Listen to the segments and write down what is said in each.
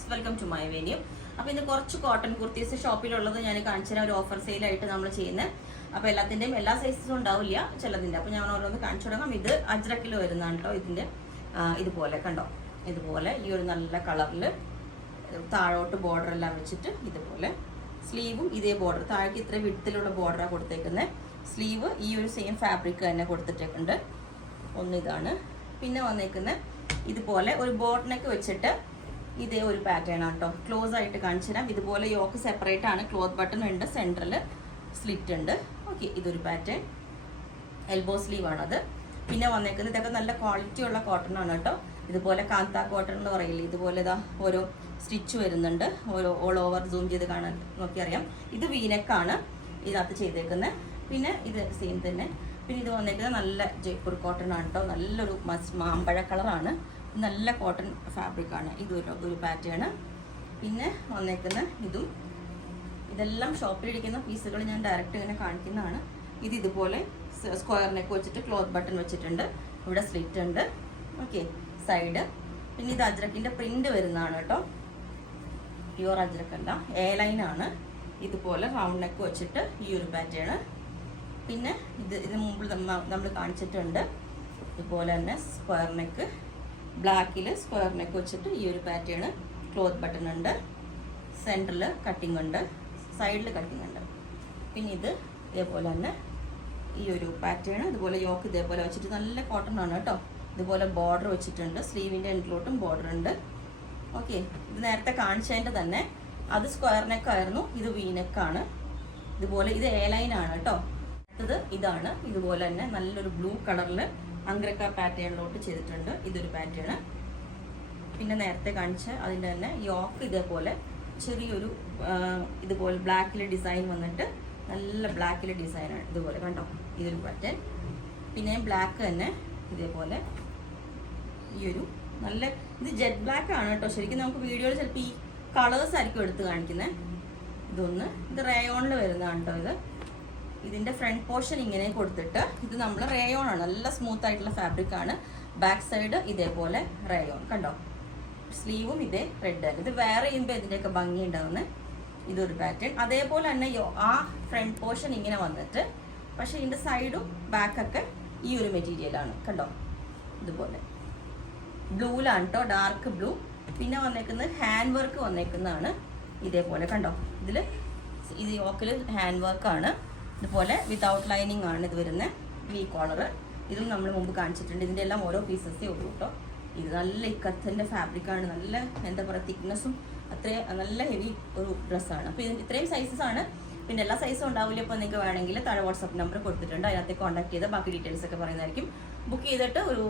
Friends, welcome to my venue. അപ്പോൾ ഇന്ന് കുറച്ച് കോട്ടൺ കുർത്തീസ് ഷോപ്പിലുള്ളത് ഞാൻ കാണിച്ചു തരാം. ഒരു ഓഫർ സെയിലായിട്ട് നമ്മൾ ചെയ്യുന്നത്. അപ്പോൾ എല്ലാത്തിൻ്റെയും എല്ലാ സൈസസും ഉണ്ടാവില്ല, ചിലതിൻ്റെ. അപ്പോൾ ഞാൻ ഓരോന്ന് കാണിച്ചു തുടങ്ങാം. ഇത് അജ്രക്കിൽ വരുന്നതാണ് കേട്ടോ. ഇതിൻ്റെ ഇതുപോലെ കണ്ടോ, ഇതുപോലെ ഈ ഒരു നല്ല കളറിൽ താഴോട്ട് ബോർഡർ എല്ലാം വെച്ചിട്ട് ഇതുപോലെ സ്ലീവും ഇതേ ബോർഡർ, താഴേക്ക് ഇത്ര വിഡ്ത്തിലുള്ള ബോർഡറാണ് കൊടുത്തേക്കുന്നത്. സ്ലീവ് ഈ ഒരു സെയിം ഫാബ്രിക് തന്നെ കൊടുത്തിട്ടേക്കുണ്ട്. ഒന്നിതാണ്. പിന്നെ വന്നേക്കുന്ന ഇതുപോലെ ഒരു ബോട്ട് നെക്ക് വെച്ചിട്ട് ഇതേ ഒരു പാറ്റേൺ ആണ് കേട്ടോ. ക്ലോസ് ആയിട്ട് കാണിച്ചു തരാം. ഇതുപോലെ യോക്ക് സെപ്പറേറ്റ് ആണ്, ക്ലോത്ത് ബട്ടൺ ഉണ്ട്, സെൻറ്ററിൽ സ്ലിറ്റ് ഉണ്ട്. ഓക്കെ, ഇതൊരു പാറ്റേൺ. എൽബോ സ്ലീവ് ആണത്. പിന്നെ വന്നേക്കുന്നത് ഇതൊക്കെ നല്ല ക്വാളിറ്റി ഉള്ള കോട്ടൺ ആണ് കേട്ടോ. ഇതുപോലെ കാന്ത കോട്ടൺ എന്ന് പറയില്ലേ, ഇതുപോലെ ഇതാ ഓരോ സ്റ്റിച്ച് വരുന്നുണ്ട്. ഓരോ ഓൾ ഓവർ സൂം ചെയ്ത് കാണാൻ നോക്കിയറിയാം. ഇത് വീനെക്കാണ് ഇതിനകത്ത് ചെയ്തേക്കുന്നത്. പിന്നെ ഇത് സെയിം തന്നെ. പിന്നെ ഇത് വന്നേക്കുന്നത് നല്ല ജയ്പൂർ കോട്ടൺ ആണ് കേട്ടോ. നല്ലൊരു മാമ്പഴ കളറാണ്, നല്ല കോട്ടൺ ഫാബ്രിക് ആണ്. ഇതൊരു പാറ്റേൺ. പിന്നെ വന്നേക്കുന്ന ഇതെല്ലാം ഷോപ്പിലിരിക്കുന്ന പീസുകൾ ഞാൻ ഡയറക്റ്റ് ഇങ്ങനെ കാണിക്കുന്നതാണ്. ഇതുപോലെ സ്ക്വയർ നെക്ക് വെച്ചിട്ട് ക്ലോത്ത് ബട്ടൺ വെച്ചിട്ടുണ്ട്. ഇവിടെ സ്ലിറ്റ് ഉണ്ട്. Okay, side. പിന്നെ ഇത് അജ്രക്കിൻ്റെ പ്രിന്റ് വരുന്നതാണ് കേട്ടോ. പ്യുവർ അജ്രക്കല്ല, എ ലൈൻ ആണ്. ഇതുപോലെ റൗണ്ട് നെക്ക് വെച്ചിട്ട് ഈ ഒരു പാറ്റേൺ. പിന്നെ ഇതിന് മുമ്പിൽ നമ്മൾ കാണിച്ചിട്ടുണ്ട്. ഇതുപോലെ തന്നെ സ്ക്വയർ നെക്ക്, ബ്ലാക്കിൽ സ്ക്വയർ നെക്ക് വെച്ചിട്ട് ഈ ഒരു പാറ്റേൺ. ക്ലോത്ത് ബട്ടൺ ഉണ്ട്, സെൻറ്ററിൽ കട്ടിങ് ഉണ്ട്, സൈഡിൽ കട്ടിങ് ഉണ്ട്. പിന്നെ ഇത് ഇതേപോലെ തന്നെ ഈ ഒരു പാറ്റേൺ. ഇതുപോലെ യോക്ക് ഇതേപോലെ വെച്ചിട്ട് നല്ല കോട്ടൺ ആണ് കേട്ടോ. ഇതുപോലെ ബോർഡർ വെച്ചിട്ടുണ്ട്. സ്ലീവിൻ്റെ എൻഡിലോട്ടും ബോർഡർ ഉണ്ട്. ഓക്കെ, ഇത് നേരത്തെ കാണിച്ചതിൻ്റെ തന്നെ. അത് സ്ക്വയർ നെക്കായിരുന്നു, ഇത് വി നെക്കാണ്. ഇതുപോലെ ഇത് എ ലൈൻ ആണ് കേട്ടോ. ഇതാണ്. ഇതുപോലെ തന്നെ നല്ലൊരു ബ്ലൂ കളറിൽ അങ്ക്രക്ക പാറ്റേണിലോട്ട് ചെയ്തിട്ടുണ്ട്. ഇതൊരു പാറ്റേൺ. പിന്നെ നേരത്തെ കാണിച്ച അതിൻ്റെ തന്നെ യോക്ക് ഇതേപോലെ ചെറിയൊരു ഇതുപോലെ ബ്ലാക്കിൽ ഡിസൈൻ വന്നിട്ട് നല്ല ബ്ലാക്കിൽ ഡിസൈനാണ്. ഇതുപോലെ കണ്ടോ, ഇതൊരു പാറ്റേൺ. പിന്നെ ബ്ലാക്ക് തന്നെ ഇതേപോലെ ഈ ഒരു നല്ല ഇത് ജെറ്റ് ബ്ലാക്ക് ആണ് കേട്ടോ. ശരിക്കും നമുക്ക് വീഡിയോയിൽ ചിലപ്പോൾ ഈ കളേഴ്സ് ആയിരിക്കും എടുത്ത് കാണിക്കുന്നത്. ഇത് റേയോണിൽ വരുന്നതാണ് കേട്ടോ. ഇതിൻ്റെ ഫ്രണ്ട് പോർഷൻ ഇങ്ങനെ കൊടുത്തിട്ട് ഇത് നമ്മൾ റേയോൺ ആണ്, നല്ല സ്മൂത്ത് ആയിട്ടുള്ള ഫാബ്രിക് ആണ്. ബാക്ക് സൈഡ് ഇതേപോലെ റേയോൺ കണ്ടോ. സ്ലീവും ഇതേ റെഡ്. ഇത് വേറെ ചെയ്യുമ്പോൾ ഇതിൻ്റെയൊക്കെ ഭംഗി ഉണ്ടാകുന്നത്. ഇതൊരു പാറ്റേൺ. അതേപോലെ തന്നെ ആ ഫ്രണ്ട് പോർഷൻ ഇങ്ങനെ വന്നിട്ട്, പക്ഷേ ഇതിൻ്റെ സൈഡും ബാക്കൊക്കെ ഈ ഒരു മെറ്റീരിയലാണ് കണ്ടോ. ഇതുപോലെ ബ്ലൂയിലാണ് കേട്ടോ, ഡാർക്ക് ബ്ലൂ. പിന്നെ വന്നേക്കുന്നത് ഹാൻഡ് വർക്ക് വന്നേക്കുന്നതാണ്. ഇതേപോലെ കണ്ടോ. ഇത് യോക്കിൽ ഹാൻഡ് വർക്കാണ്. ഇതുപോലെ വിതൗട്ട് ലൈനിങ് ആണ് ഇത് വരുന്നത്. V collar. ഇതും നമ്മൾ മുമ്പ് കാണിച്ചിട്ടുണ്ട്. ഇതിൻ്റെ എല്ലാം ഓരോ പീസസേ ഉള്ളൂ കേട്ടോ. ഇത് നല്ല ഇക്കത്തിൻ്റെ ഫാബ്രിക്കാണ്. നല്ല എന്താ പറയുക, തിക്നെസ്സും അത്രയും നല്ല ഹെവി ഒരു ഡ്രസ്സാണ്. അപ്പോൾ ഇതിന് ഇത്രയും സൈസസ് ആണ്. പിന്നെ എല്ലാ സൈസും ഉണ്ടാവില്ല. അപ്പോൾ നിങ്ങൾക്ക് വേണമെങ്കിൽ താഴെ വാട്സപ്പ് നമ്പർ കൊടുത്തിട്ടുണ്ട്, അതിനകത്ത് കോൺടാക്ട് ചെയ്താൽ ബാക്കി ഡീറ്റെയിൽസ് ഒക്കെ പറയുന്നതായിരിക്കും. ബുക്ക് ചെയ്തിട്ട് ഒരു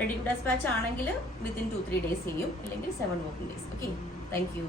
റെഡി ടു ഡെസ്പാച്ച് ആണെങ്കിൽ വിത്തിൻ 2-3 days ചെയ്യും, അല്ലെങ്കിൽ 7 working days. Okay, thank you.